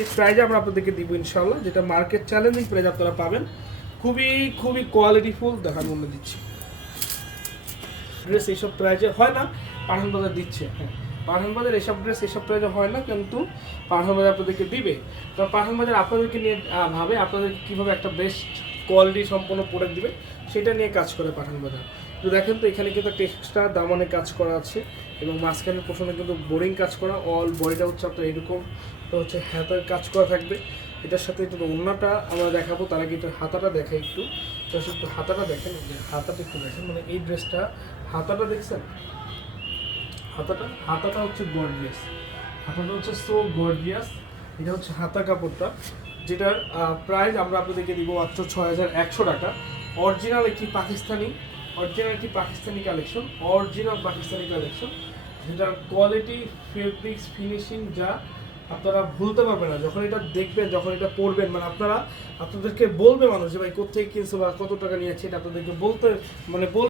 প্রাইজে আমরা আপনাদেরকে দিব ইনশাআল্লাহ, যেটা মার্কেট চ্যালেঞ্জিং প্রাইজ আপনারা পাবেন। খুবই খুবই কোয়ালিটিফুল দেখার মনে দিচ্ছি ড্রেস এইসব প্রাইজে হয় না, পাঠান বাজার দিচ্ছে। হ্যাঁ, পাঠান বাজার এইসব ড্রেস এইসব প্রাইজে হয় না, কিন্তু পাঠান বাজার আপনাদেরকে দিবে। কারণ পাঠান বাজার আপনাদেরকে নিয়ে ভাবে আপনাদেরকে কীভাবে একটা বেস্ট কোয়ালিটি সম্পন্ন প্রোডাক্ট দিবে সেটা নিয়ে কাজ করে পাঠান বাজার। তো দেখেন তো এখানে কিন্তু একটা এক্সট্রা দামানে কাজ করা আছে এবং মাঝখানের পোর্শনে কিন্তু বোরিং কাজ করা, অল বডিটা হচ্ছে আপনার এরকম তো হচ্ছে হাতার কাজ করা থাকবে। এটার সাথে একটু ওড়নাটা আমরা দেখাবো, তার আগে একটু হাতাটা দেখাই একটু। তো একটু হাতাটা দেখেন, যে হাতাটা একটু দেখেন, মানে এই ড্রেসটা হাতাটা দেখছেন, হাতাটা হচ্ছে গর্জিয়াস, হাতাটা হচ্ছে সো গর্জিয়াস। এটা হচ্ছে হাতা কাপড়টা, যেটার প্রাইস আমরা আপনাদেরকে দিব মাত্র 6100 টাকা। অরিজিনাল একটি পাকিস্তানি কালেকশন, যেটার কোয়ালিটি, ফেব্রিক্স, ফিনিশিং যা আপনারা ভুলতে পারবেন না। যখন এটা দেখবেন, যখন এটা পরবেন, মানে আপনাদেরকে বলবে মানুষ যে ভাই কোথেকে কিনছো বা কত টাকা নিয়েছে, এটা আপনাদেরকে বলতে